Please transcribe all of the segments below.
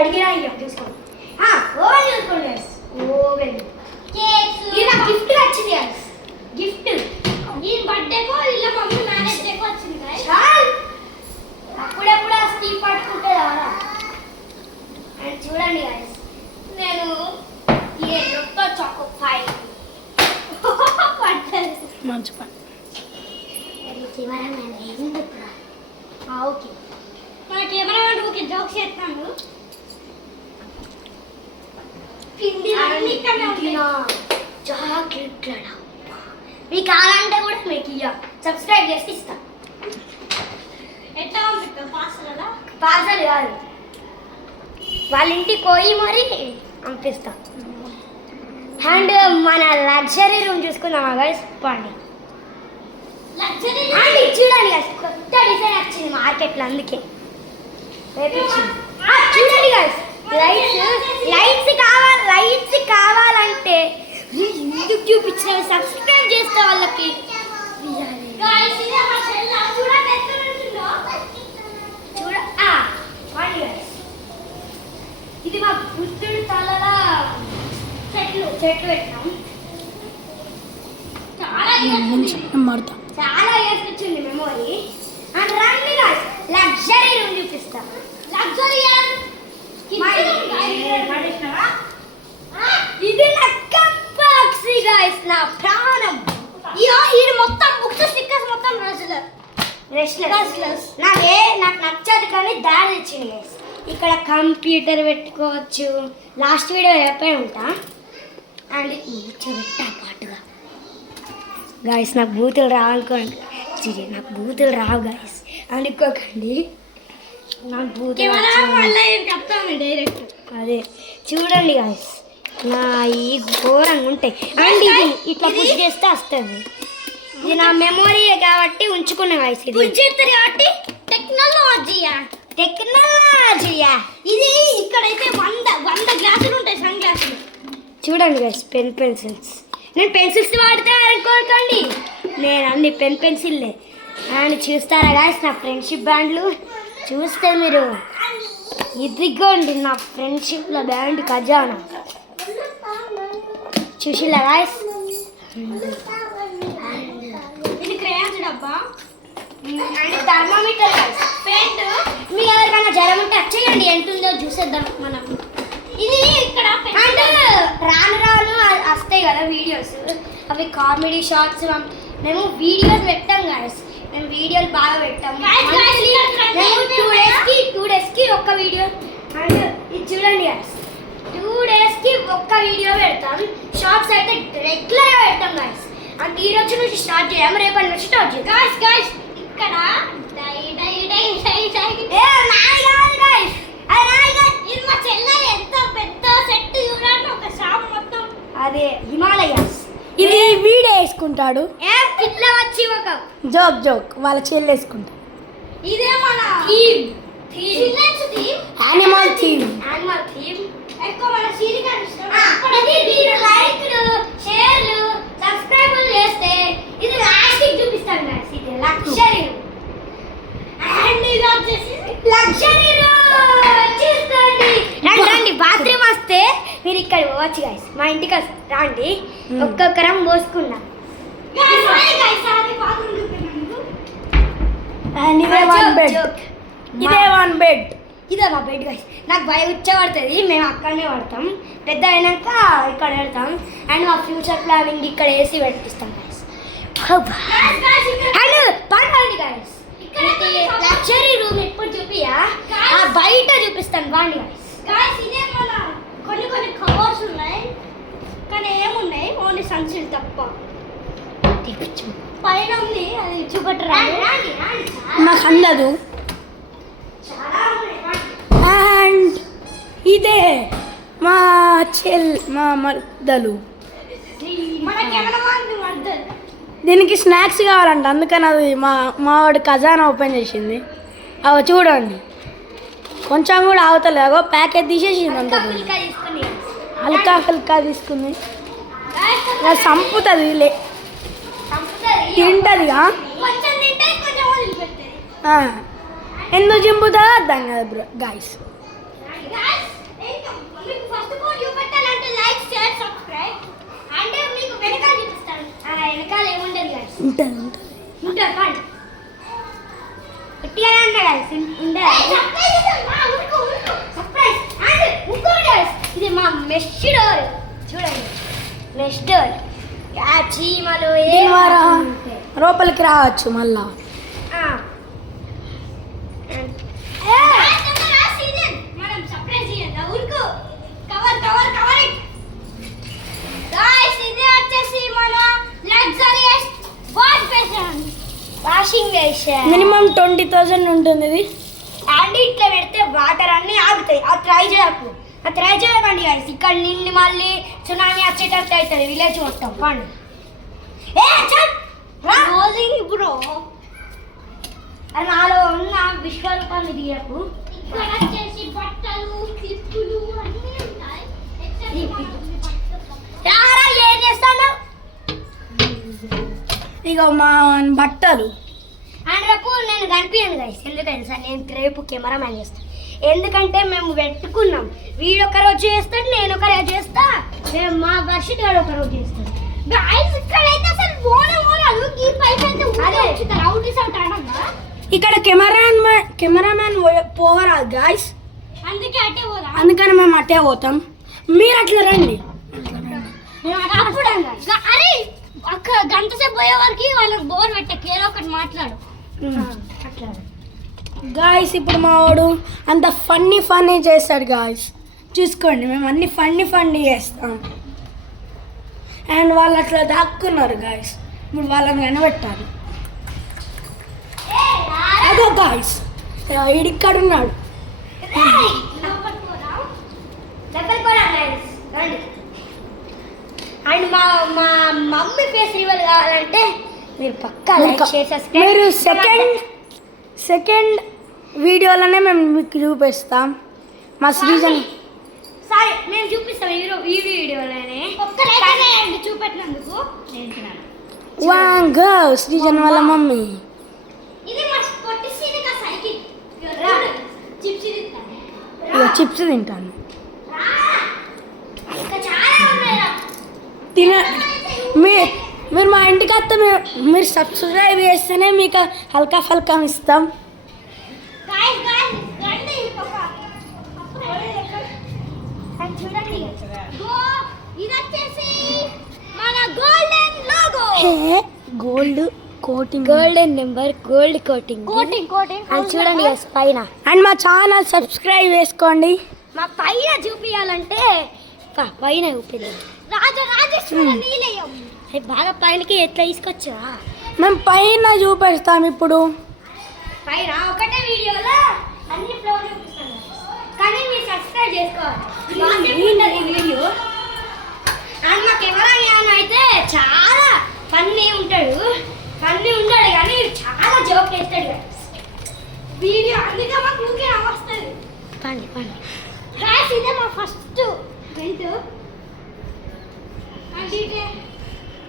అడిగినా ఇక చూసుకోండి. ఓవెన్ చూసుకోండి గైస్. ఓవెన్ ఇది నాకు గిఫ్ట్ వచ్చింది గైస్. గిఫ్ట్ ఈ బర్త్డేకో ఇలా మమ్మీ మ్యారేజ్ డేకో వచ్చింది గైస్. అప్పుడప్పుడు ఆ స్టీప్ పట్టుకుంటే రారా. అండ్ చూడండి గైస్, నేను ఈ లొట్టో చాకో పై పట్టలేదు. మంచి పని. కెమెరామెన్ ఎందుకురా? ఓకే, మన కెమెరామెన్ ఓకే జోక్స్ చేస్తాను. మీకు కావాలంటే కూడా మీకు ఇయ్య సబ్స్క్రైబ్ చేసి ఇస్తా. ఎట్లా పంపిస్తావు? పార్సల్ కాదు, వాళ్ళ ఇంటికి పోయి మరి పంపిస్తా. అండ్ మన లగ్జరీ రూమ్ చూసుకుందామా గైస్? పండి అండ్ చూడండి గైస్, కొత్త డిజైన్ వచ్చింది మార్కెట్లో, అందుకే చూడండి గైస్. లైట్స్ కావాలంటే ఎందుకు చూపించిన సబ్స్క్రైబ్ చేస్తే వాళ్ళకి. ఇది మా బుద్ధుడు తలల చెట్లు పెట్టినాం. చాలా ఇయర్స్ వచ్చింది మెమొరీ. అండ్ రండి గైస్, లగ్జరీ రూమ్ చూపిస్తా. లగ్జరీ ఇది నా కంపాక్సీ గైస్, నా ప్రాణం. ఇది మొత్తం బుక్స్ స్టిక్కర్స్ మొత్తం రెస్ట్లెస్. నాకు నచ్చదు కానీ దారి తెచ్చింది గైస్. ఇక్కడ కంప్యూటర్ పెట్టుకోవచ్చు. లాస్ట్ వీడియో చెప్పే ఉంటా. అండ్ కూర్చోబెట్టా పాటుగా గాయస్. నాకు బూతులు రావాలనుకోండి, నాకు బూతులు రావు గాయస్ అనుకోకండి. నాకు బూతులు డైరెక్ట్ అదే చూడండి గాయస్, నా ఈ ఘోరంగా ఉంటాయి. అండ్ ఇది ఇట్లా పుష్ చేస్తే వస్తుంది. ఇది నా మెమొరీ కాబట్టి ఉంచుకున్నా గాయస్. ఇది కాబట్టి టెక్నాలజీయా. ఇది ఇక్కడైతే 100 గ్లాసులు ఉంటాయి, సన్ గ్లాసులు. చూడండి గాయస్, పెన్సిల్స్. నేను పెన్సిల్స్ వాడితే అనుకోకండి, నేను అన్ని పెన్సిల్లే. అండ్ చూస్తారా గాయస్ నా ఫ్రెండ్షిప్ బ్యాండ్లు? చూస్తే మీరు ఇదిగోండి నా ఫ్రెండ్షిప్ల బ్యాండ్ ఖజానా. చూసిలా గాయస్? ఇది క్రేయాన్స్ డబ్బా. And thermometer guys, paint. మీకు ఎవరికైనా జ్వరం ఉంటే వచ్చేయండి, ఎంత ఉందో చూసేద్దాం మనం. ఇది ఇక్కడ రాను వస్తాయి కదా వీడియోస్, అవి కామెడీ షార్ట్స్. మేము వీడియోస్ పెట్టాం గాయస్, మేము వీడియోలు బాగా పెట్టాము. 2 డేస్కి ఒక్క వీడియో. అండ్ ఇది చూడండి గాయస్, 2 డేస్కి ఒక్క వీడియో పెడతాం. షార్ట్స్ అయితే రెగ్యులర్గా పెట్టాం గాయస్. అంటే ఈ రోజు నుంచి స్టార్ట్ చేయాము, రేపటి నుంచి స్టార్ట్ చేయాలి గాయస్. ఇక్కడ ఇది మా చెల్లె ఎంత పెద్ద సెట్ చూడండి, ఒక షాప్ మొత్తం. అదే హిమాలయాస్. ఇది వీడియో వేసుకుంటాడు, ఇట్లా వచ్చి ఒక జోక్ వాళ్ళ చెల్లి వేసుకుంటాడు. ఇదే మన థీమ్, యానిమల్ థీమ్. ఎక్కువ మన సీరియల్ ఇష్టం. ఇది మీరు లైక్లు, షేర్లు, సబ్స్క్రైబ్ చేస్తే ఇది లాస్ట్కి చూపిస్తాను గాయ్స్. ఇది లగ్జరీ అండ్ ఇది వచ్చేసి లగ్జరీ చూసుకోండి. రండి, బాత్రూమ్ వస్తే మీరు ఇక్కడ పోవచ్చు గాయ్స్. మా ఇంటికి రండి, ఒక్కొక్కరం పోసుకుందాం. ఇదే మా బెడ్ గాయ్స్. నాకు భయం పడుతుంది, మేము అక్కడనే పడతాం. పెద్ద అయినాక ఇక్కడ పెడతాం. అండ్ మా ఫ్యూచర్ ప్లానింగ్ ఇక్కడ ఏసీ పెట్టిస్తాం గాయ్స్. అండ్ పండి గాయ్స్, లగ్జరీ రూమ్ ఎప్పుడు చూపియా, బయట చూపిస్తాను బాండి గాయ్స్. ఇదే మన కొన్ని కవర్స్ ఉన్నాయి, కానీ ఏమున్నాయి ఓన్లీ సన్సిల్ తప్ప. పైన ఉంది, అది చూపట్టరా? నాకు అందదు. అండ్ ఇదే మా మర్దలు. దీనికి స్నాక్స్ కావాలంట, అందుకని అది మావాడు ఖజానా ఓపెన్ చేసింది. అవి చూడండి, కొంచెం కూడా అవతలేగో ప్యాకెట్ తీసేసింది. అంత హల్కా తీసుకుంది, చంపుతుంది, తింటదిగా. ఎందుకు చింపుతుందో అర్థం కాదు బ్రో గాయ్స్. గైస్ ఉంటుంది ఉంటుంది ఉంటారు కానీ గట్టిగానే అంట గైస్ సర్ప్రైజ్ అండ్ ఇంకోటి గైస్ ఇది మా మెష్ డోర్ చూడండి మెష్ డోర్ చీమలు దీని ద్వారా లోపలికి రావచ్చు మళ్ళా మనం సర్ప్రైజ్ చేద్దాం ఊరుకు కవర్ కవర్ కవర్ గాయ్స్ ఇది వచ్చేసి మన luxurious wash basin washing basin minimum 20,000 ఉంటుంది ఇది అండ్ ఇట్లా పెడితే వాటర్ అన్నీ ఆగుతాయి అది ట్రై చేయకండి గైస్ ఇక్కడ నిన్ను మళ్ళీ సునామీ వచ్చేటట్టు అవుతుంది విలేజ్ మొత్తం పండు బ్రో అది నాలో ఉన్న విశ్వరూపాన్ని తీయకు వచ్చేసి బట్టలు క్లిప్పులు అన్నీ ఉంటాయి ఏం చేస్తాను ఇక మా బట్టలు అండ్ రేపు నేను కనిపించాను గైస్ ఎందుకంటే సార్ నేను రేపు కెమెరామ్యాన్ చేస్తాను ఎందుకంటే మేము పెట్టుకున్నాం వీడు ఒక రోజు చేస్తాడు నేను ఒక రోజు చేస్తా మేము మా వర్షిత్ గారు ఒక రోజు చేస్తాడు గైస్ ఇక్కడైతే అసలు ఓనలు ఈ పైప్ అయితే అదే అవుట్ ఇస్ అవుట్ అనగా ఇక్కడ కెమెరామ్యాన్ పోవరాదు గాయస్ అందుకే అట్టే పోదాం అందుకని మేము అట్టే పోతాం మీరు అట్లా రండి అప్పుడు అరే అక్క గంట సేపు పోయే వరకు వాళ్ళకి బోర్ పెట్టే కేరో ఒకటి మాట్లాడు అట్లా గాయస్ ఇప్పుడు మా వాడు అంత ఫన్నీ చేస్తాడు గాయస్ చూసుకోండి మేము అన్ని ఫన్నీ చేస్తాం అండ్ వాళ్ళు అట్లా దాక్కున్నారు గాయస్ ఇప్పుడు వాళ్ళని కనబెట్టాలి అదో గాయస్ ఇక్కడ ఉన్నాడు అండ్ మా మమ్మీ ఫేస్ రివల్ కావాలంటే మీరు పక్కా లైక్ షేర్ సబ్స్క్రైబ్ మీరు సెకండ్ వీడియోలోనే మేము మీకు చూపిస్తాం మా శ్రీజన్ సరే మేము చూపిస్తాం ఈ వీడియోలోనే ఒక్క లైక్ చూపెట్టినందుకు వాంగో శ్రీజన్ వాళ్ళ మమ్మీ ఇది మా పొట్టి సీనిక సైకిల్ చిప్స్ ఇక చిప్స్ తింటాను ఇంకా చాలా ఉన్నాయి తిన మీరు మా ఇంటికి వస్తే మీరు సబ్స్క్రైబ్ చేస్తేనే మీకు హల్కా ఫల్కా ఇస్తాం చూడండి ఇది వచ్చేసి మన golden logo golden number gold coating అని చూడండి పైన అండ్ మా ఛానల్ సబ్స్క్రైబ్ చేసుకోండి మా పైన చూపించాలంటే పైన చూపించాలి రాజరాజేశ్వర నీలయం బాగా పైనకి ఎట్లా తీసుకొచ్చా మేము పైన చూపిస్తాం ఇప్పుడు పైన ఒకటే వీడియోలో అన్ని ఫ్లోర్ చూపిస్తాను కానీ మీరు సబ్స్క్రైబ్ చేసుకోవాలి వీడియో అండ్ మా కెమెరా మ్యాన్ అయితే చాలా ఫన్నీ ఉంటాడు కానీ చాలా జోక్ వేస్తాడు వీడియో అందుకే మాకు ఊకే వస్తుంది పండి గాయ్స్ ఇదే మా ఫస్ట్ వెయిట్ అండ్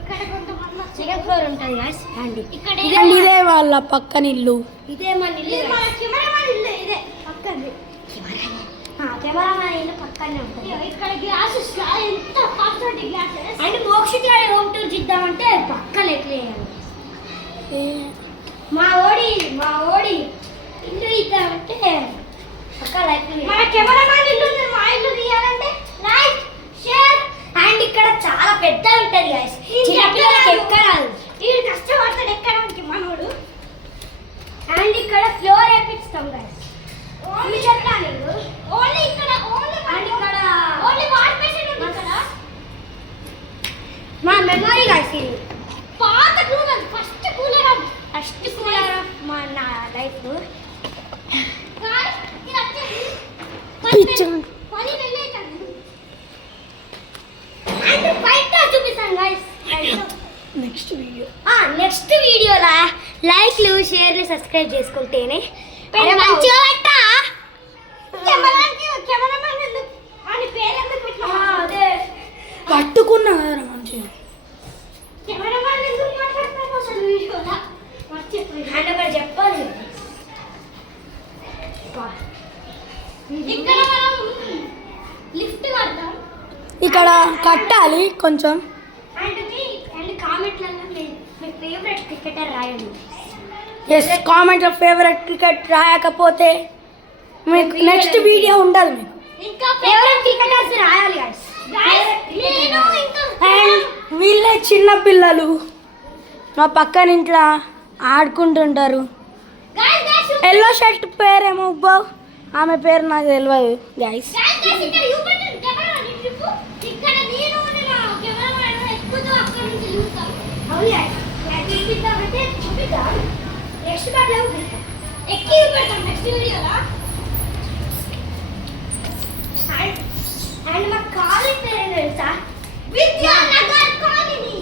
ఇక్కడ కొంతమంది సెకండ్ ఫ్లోర్ ఉంటుంది గాయ్స్ అండి ఇక్కడ ఇదే వాళ్ళ పక్కన ఇల్లు ఇదే మన ఇల్లు మన కెమెరామ్యాన్ ఇల్లు ఇదే పక్కనే కెమెరామ్యాన్ ఇల్లు పక్కనే ఉంటుంది ఇక్కడ గ్లాసెస్ ఎంత పర్ఫెక్ట్ గ్లాసెస్ అండ్ మోక్షిత్ గారి హోమ్ టూర్ చేద్దామంటే పక్కన ఎట్లేయాలి మా ఓడి ఇల్లు ఇద్దామంటే పక్క లైక్ మన కెమెరామ్యాన్ ఇల్లు మా ఇల్లు తీయాలంటే లైక్ షేర్ అండ్ ఇక్కడ చాలా పెద్ద ఉంటుంది గైస్ చిన్నపిల్లలకి ఎక్కరాదు ఇది కష్టపడతాడు ఎక్కడానికి మనోడు అండ్ ఇక్కడ ఫ్లోర్ వేపిస్తాం గైస్ ఓన్లీ చెప్తాను ఓన్లీ ఇక్కడ అండ్ ఇక్కడ ఓన్లీ వాష్ బేసిన్ ఉంది ఇక్కడ మా మెమరీ గైస్ ఇది పాత కూలర్ ఫస్ట్ కూలర్ ఆఫ్ మా నా లైఫ్ గైస్ ఇది వచ్చేసి పని వెళ్ళేటండి అండ్ బయట చూపిస్తాను గైస్ నెక్స్ట్ వీడియోలో లైక్లు షేర్లు సబ్స్క్రైబ్ చేసుకుంటేనే మంచిగా పెట్టా పట్టుకున్నా మంచిగా చెప్పాలి ఇక్కడ మనం లిఫ్ట్ కడతాం ఇక్కడ కట్టాలి కొంచెం అండ్ కామెంట్లలో ఫేవరెట్ క్రికెటర్ రాయండి. ఎస్ కామెంట్లో ఫేవరెట్ క్రికెట్ రాయకపోతే మీకు నెక్స్ట్ వీడియో ఉండదు మీకు. ఇంకా ఫేవరెట్ క్రికెటర్స్ రాయాలి గైస్. నేను ఇంకా అండ్ వీళ్ళే చిన్న పిల్లలు మా పక్కన ఇంట్లో ఆడుకుంటుంటారు. ఎల్లో షర్ట్ పేరేమో ఉబ్బా, ఆమె పేరు నాకు తెలియదు గైస్. ఇక్కడ చూపెట్టండి కెమెరా ట్రిప్. ఇక్కడ నేను నా కెమెరామెన్ ఎక్కుతూ అక్కడ నుంచి చూస్తాం. అవునా చూపిద్దామంటే చూపిద్దాం. నెక్స్ట్ కార్డ్లో ఎక్కి చూపెడతాం నెక్స్ట్ వీడియోలో. అండ్ మా కాలేజ్ పేరు తెలుసా? విద్యానగర్ కాలనీ.